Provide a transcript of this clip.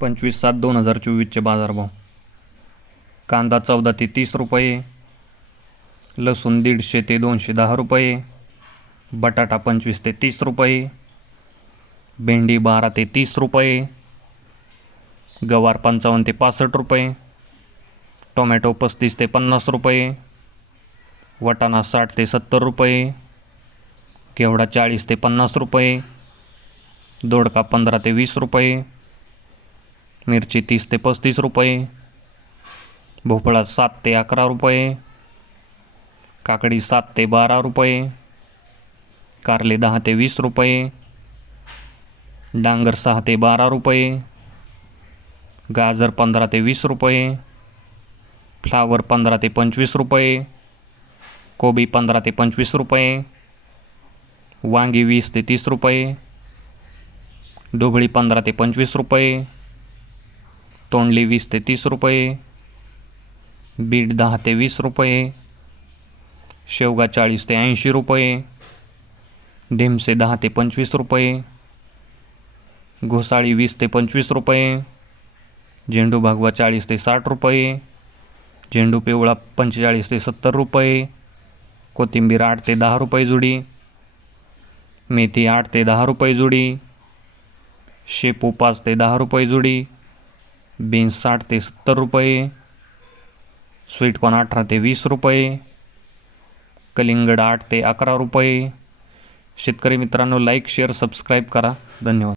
पंचवीस सात दोन हजार चोवीसचे बाजारभाव. कांदा चौदा ते तीस रुपये लसूण दीडशे ते दोनशे दहा रुपये बटाटा पंचवीस ते तीस रुपये भेंडी बारा ते तीस रुपये गवार पंचावन्न ते पासष्ट रुपये टोमॅटो पस्तीस ते पन्नास रुपये वटाणा साठ ते सत्तर रुपये केवडा चाळीस ते पन्नास रुपये दोडका पंधरा ते वीस रुपये मिरची तीस ते पस्तीस रुपये, भोपळा सात ते अकरा रुपये, काकडी सात ते बारा रुपये, कारले दहा ते वीस रुपये, डांगर सहा ते बारा रुपये, गाजर पंधरा ते वीस रुपये, फ्लावर पंधरा ते पंचवीस रुपये, कोबी पंधरा ते पंचवीस रुपये, वांगी वीस ते तीस रुपये, ढोबळी पंधरा ते पंचवीस रुपये तोंडली वीस ते तीस रुपये बीट दहा ते वीस रुपये शेवगा चाळीस ते ऐंशी रुपये ढेमसे दहा ते पंचवीस रुपये घोसाळी वीस ते पंचवीस रुपये झेंडू भागवा चाळीस ते साठ रुपये झेंडू पिवळा पंचेचाळीस ते सत्तर रुपये कोथिंबीर आठ ते दहा रुपये जुडी मेथी आठ ते दहा रुपये जुडी शेपू पाच ते दहा रुपये जुडी बीन्स साठ ते सत्तर रुपये स्वीटकॉर्न अठरा ते वीस रुपये कलिंगड आठ ते अकरा रुपये. शेतकरी मित्रांनो लाईक शेअर सबस्क्राईब करा. धन्यवाद.